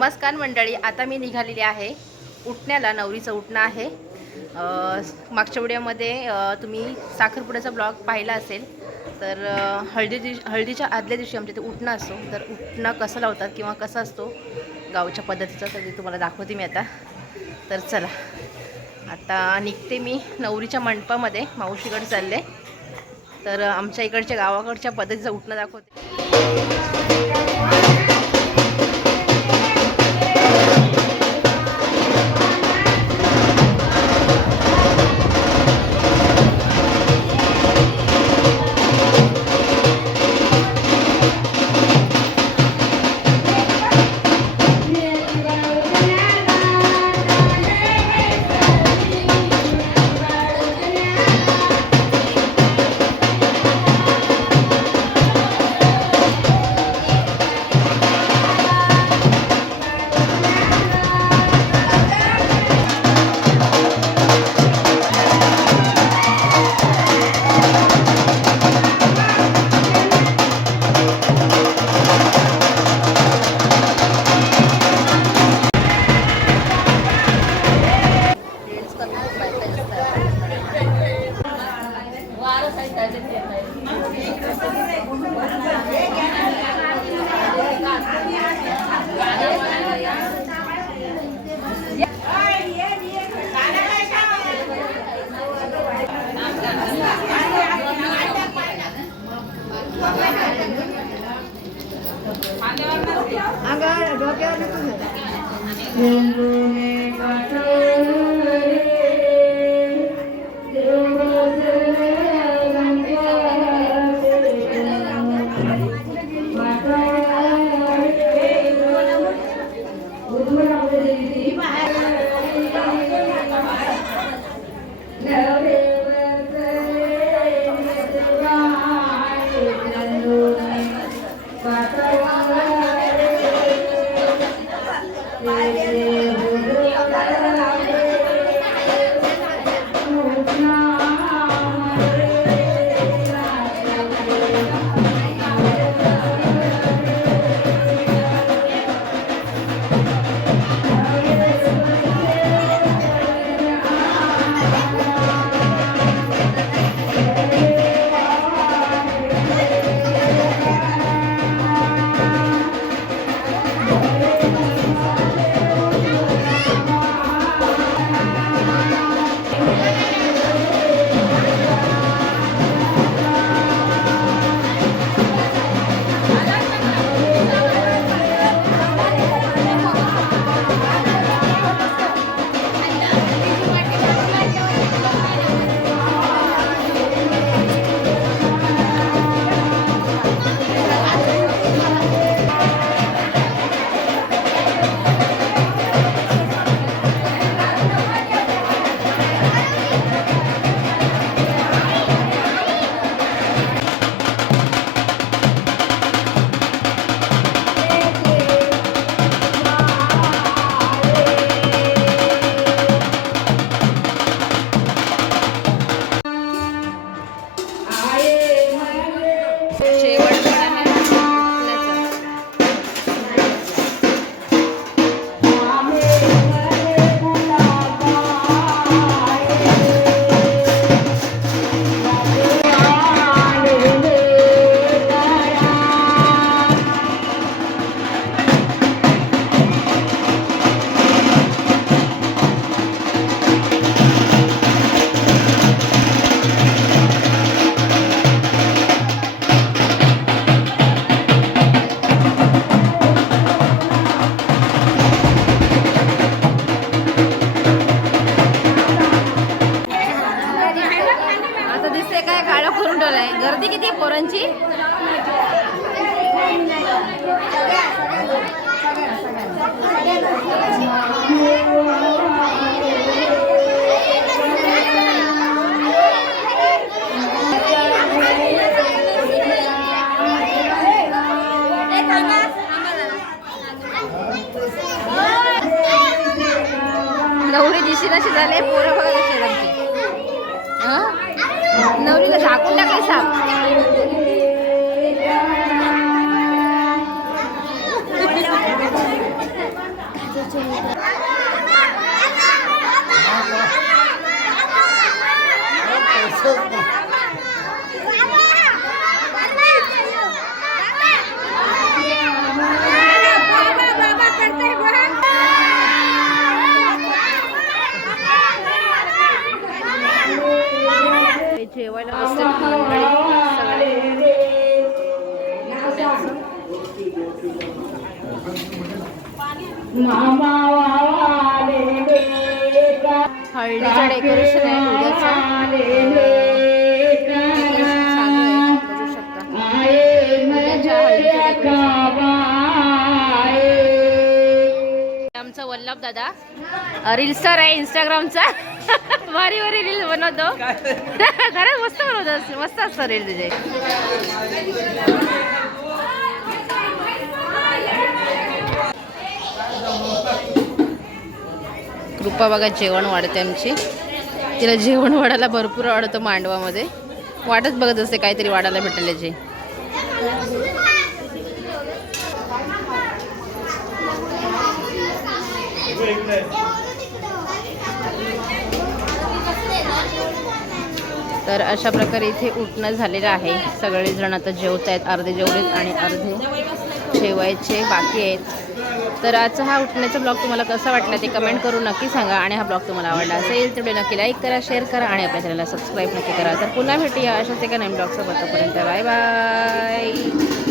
नमस्कार मंडळी, आता मी निघालेली आहे उठण्याला. नवरीचं उठणं आहे. मागच्या व्हिडिओमध्ये तुम्ही साखरपुड्याचा ब्लॉग पाहिला असेल. तर हळदीच्या आदल्या दिवशी आमच्या इथे उठणं असतो. तर उठणं कसं लावतात किंवा कसं असतो गावच्या पद्धतीचा, तर ते तुम्हाला दाखवते मी आता. तर चला, आता निघते मी नवरीच्या मंडपामध्ये. मावशीकडे चालले, तर आमच्या इकडच्या गावाकडच्या पद्धतीचं उठणं दाखवते. गर्दी किती आहे पोरांची. नवरी दिशी नशी झाले, पोरं बघा कशी आमची. नवरीला झाकून टाकले साप. जेवायला बसले मंडळी सगळे. हळदीचं डेकोरेशन आहे उद्याचं. डेकोरेशन चालू आहे, बघू शकता. उद्याच्या हळदीचं डेकोरेशन. आमचा वल्लभ दादा रील स्टार आहे इंस्टाग्रामचा. भारी भारी रील बनवतो. खरंच मस्त बनवतो, मस्त असतं रील तुझे. कृपा बघा जेवण वाढते आमची. तिला जेवण वाढायला भरपूर आवडतं. मांडवामध्ये वाटच बघत असते काहीतरी वाढायला भेटेल याची. तर अशा प्रकारे इथे उठणं झालेलं आहे. सगळेजण आता जेवत आहेत. अर्धे जेवलेत आणि अर्धे जेवायचे बाकी आहेत. तर आजचा हा उठण्याचा ब्लॉग तुम्हाला कसा वाटला ते कमेंट करून नक्की सांगा. आणि हा ब्लॉग तुम्हाला आवडला असेल तर नक्की लाईक करा, शेअर करा आणि आपल्या चॅनलला सबस्क्राईब नक्की करा. तर पुन्हा भेटूया अशाच एका नवीन ब्लॉगसोबत. तोपर्यंत बाय बाय.